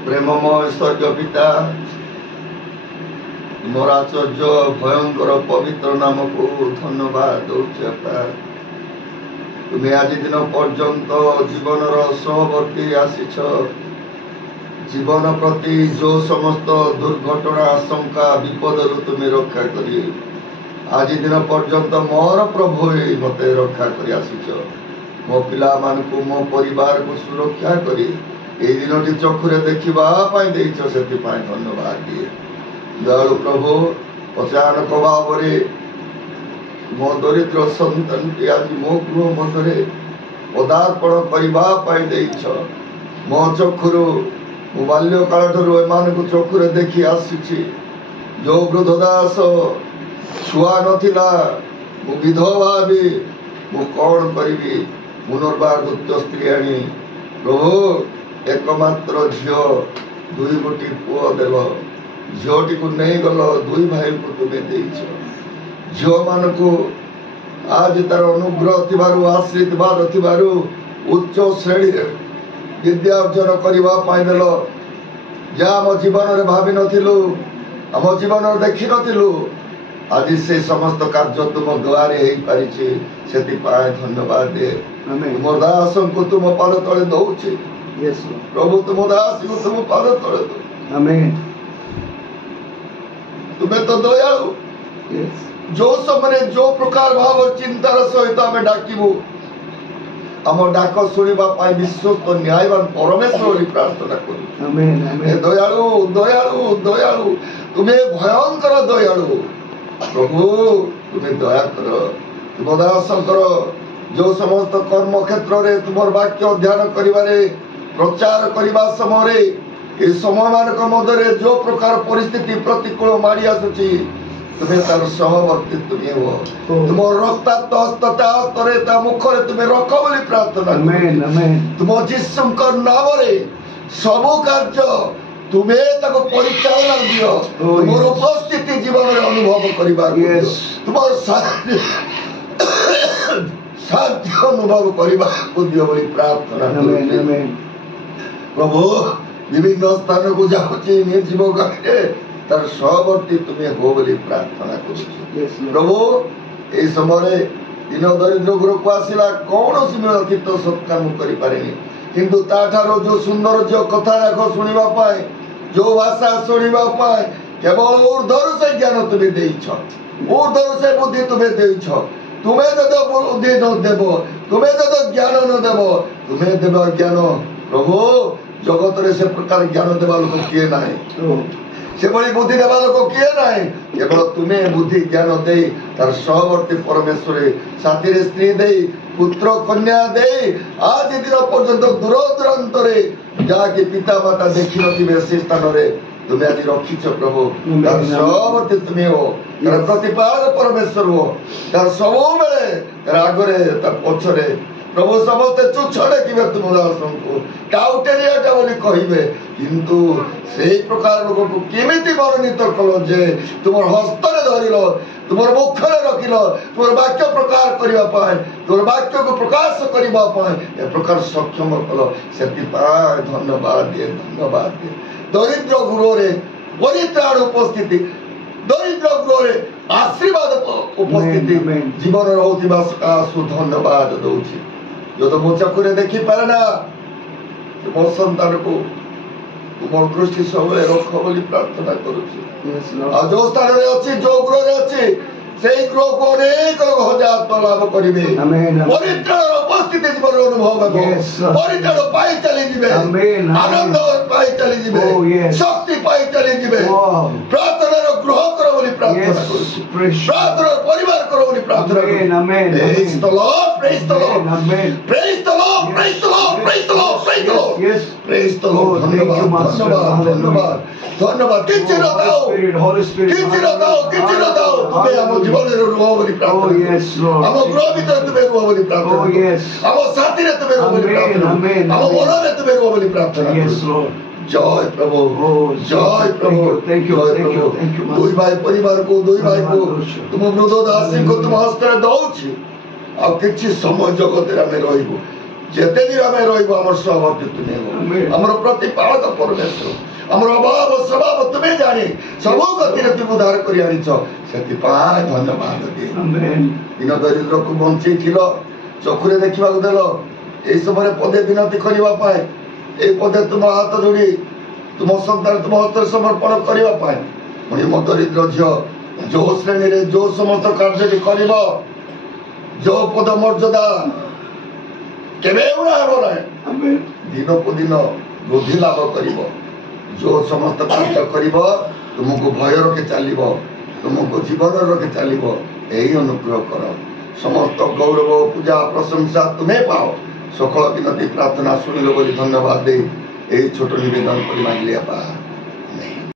प्रेममय स्वर्ग पिता मोर आचार्य भयंकर पवित्र नाम को धन्यवाद दौचे तुम्हें आज दिन पर्यंत जीवन सहवर्ती आसीच जीवन प्रति जो समस्त दुर्घटना आशंका विपद तुम्हें रक्षा करी आज दिन पर्यंत मोर प्रभु मत रक्षा कर आसीच मो पिला मानकु मो परिवार को सुरक्षा करी ए दिन चक्षुरे देखापी देच से धन्यवाद दिए दयालु प्रभु अचानक भाव मो दरिद्र सन्तान आज मो गृह मध्य पदार्पण करने मो चक्षुरु मो बाल्यकाल ठारू एम चक्षुरे देखी आसी जो वृद्ध दास छुआ नथिला मु विधवा भी मु कौन करी पुनर्बार द्वितीय स्त्री आनी प्रभु एकमात्र झील दुई गोटी पुओ देल झीटी को नहीं गल दुई भाई को तुम्हें देच झील मान को आज तार अनुग्रह थिबारु आशीर्वाद थिबारु उच्च श्रेणी विद्या अर्जन करने देल जहाँ आम जीवन में भावी नथिलु आम जीवन देखी नथिलु आज से समस्त कार्य तुम द्वारे हो पारिछि से धन्यवाद दे तुम दास को तुम पाद तले दौचे प्रभु तुम दास को तुम पाद तले दो तुम्हें तो दयालु जो समय जो प्रकार भाव चिंतार सहित आम डाकबू आम डाक शुणा विश्वस्त न्यायवान परमेश्वर प्रार्थना कर दयालु दयालु दयालु तुम्हें भयंकर दयालु प्रभु तुम्हें दया कर तुम दासंकर जो समस्त कर्म क्षेत्र में तुम वाक्य अध्ययन करिबारे प्रचार करने समय ये समय मानक मध्य जो प्रकार परिस्थिति प्रतिकूल माड़ी आसुची तुम्हें तार सहवर्ती तुम्हें हो तुम रक्ताक्त हस्तता हस्ते मुखरे तुम्हें रख बोली प्रार्थना तुम जीशुकर नाम सब कार्य तुम्हें परिचालना दियो तुम उपस्थिति जीवन में अनुभव करवा तुम शांति अनुभव करने को दियो बोली प्रार्थना प्रभु विभिन्न स्थान को जाऊँगी निर्जीव गाड़ी तार सहवर्ती तुम्हें हो बोली प्रार्थना कर प्रभु ये समय दिन दरिद्र गृह को आसला कौन तीर्थ सत्कार करें किंतु ताठारो जो सुंदर जो कथा याक शुणा जो भाषा शुणा केवल ऊर्धर से ज्ञान तुम्हें देछ ऊर्धर से बुद्धि तुम्हें देछ तुम्हें जब बुद्धि न देव तुम्हें जब ज्ञान न देव तुम्हें देव ज्ञान प्रभु जगत रे से प्रकार ज्ञान देवा लोक किए ना से बड़ी बुद्धि देवा लोक किए ना केवल तुम्हें बुद्धि ज्ञान दे तार सहवर्ती परमेश्वर साथी स्त्री दे पुत्र कन्या दे आज दिन पर्यंत दूर दूरांत जहाँकि पिता माता देखी नथिबे से स्थान तुम्हें आज रखीच प्रभु तार सहवर्ती तुम्हें हो तार प्रतिपाल परमेश्वर हो तार सब बेले तार आगे तार पछरे प्रभु समस्ते तुच्छ देखिए तुम दास को टाउटेरिया बोली कहे किंतु से प्रकार लोक को केमिति वर्णित कल जे तुम हस्त धरिल तुम मुखर रखिल तुम वाक्य प्रकार करने तुम वाक्य को प्रकाश करने ए प्रकार सक्षम कल से धन्यवाद दिए दरिद्र गृह परित्राण उपस्थिति दरिद्र गृह आशीर्वाद उपस्थिति जीवन रोकवा सकाशु धन्यवाद दौची जो तो मो चक्षुरे देखी पारे ना तुम सन्तान को तुम दृष्टि सब रख बोली प्रार्थना करुच्ची जो स्थान में अच्छी जो गृह अच्छी से गृह को अनेक हजार लाभ करेंगे परित्राण उपस्थिति जीवन अनुभव परित्राण पाई चली आनंद पाई चली शक्ति पाई चली प्रार्थना गृह कर बोली प्रार्थना प्रार्थना परिवार करो बोली प्रार्थना Praise the Lord, praise the Lord, praise the Lord, praise the Lord, praise the Lord, praise the Lord, yes, praise the Lord. धन्यवाद धन्यवाद धन्यवाद किसी न दाओ किसी न दाओ तुम्हें हम जीवन रे रुआ बोली प्रार्थना हम गृह भीतर तुम्हें रुआ बोली प्रार्थना हम साथी रे तुम्हें रुआ बोली प्रार्थना हम मन रे तुम्हें रुआ बोली प्रार्थना जय प्रभु जय प्रभु थैंक यू दुई भाई परिवार को दुई भाई को तुम वृद्ध दासी को तुम हस्त दौच आ किछि समय जगत रे हम रहिबो ଯେତେ ଦିନ ଆମେ ରହିବୁ ଆମର ସହବର୍ତ୍ତୀ ତୁମେ ହେବ ଆମର ପ୍ରତିପାଳକ ପରମେଶ୍ୱର ଆମର ଅଭାବ ସ୍ୱଭାବ ତୁମେ ଜାଣି ସବୁ ଗତିରେ ତୁମେ ଉଦ୍ଧାର କରି ଆଣିଛ ସେଥିପାଇଁ ଧନ୍ୟବାଦ ଦିଏ ଦିନ ଦରିଦ୍ରକୁ ବଞ୍ଚେଇଥିଲ ଚକ୍ଷୁରେ ଦେଖିବାକୁ ଦେଲ এই ସମୟରେ ପଦେ ବିନତି କରିବା ପାଇଁ এই ପଦେ ତୁମ ହାତ ଯୋଡ଼ି ତୁମ ସନ୍ତାନ ତୁମ ହସ୍ତରେ ସମର୍ପଣ କରିବା ପାଇଁ ପୁଣି ମୋ ଦରିଦ୍ର ଝିଅ ଯୋଉ ଶ୍ରେଣୀରେ ଯୋଉ ସମସ୍ତ କାର୍ଯ୍ୟଟି କରିବ ଯୋଉ ପଦ ମର୍ଯ୍ୟାଦା କେବେ ଉଣା ହେବ ନାହିଁ ଦିନକୁ ଦିନ ବୃଦ୍ଧି ଲାଭ କରିବ ଯୋଉ ସମସ୍ତ କାର୍ଯ୍ୟ କରିବ ତୁମକୁ ଭୟ ରଖି ଚାଲିବ ତୁମକୁ ଜୀବନ ରଖି ଚାଲିବ ଏହି ଅନୁଗ୍ରହ କର ସମସ୍ତ ଗୌରବ ପୂଜା ପ୍ରଶଂସା ତୁମେ ପାଅ সকল বিনতি প্রার্থনা শুনিল বলে ধন্যবাদ দেই এই ছোট নিবেদন করি মাগিলিয়া পা।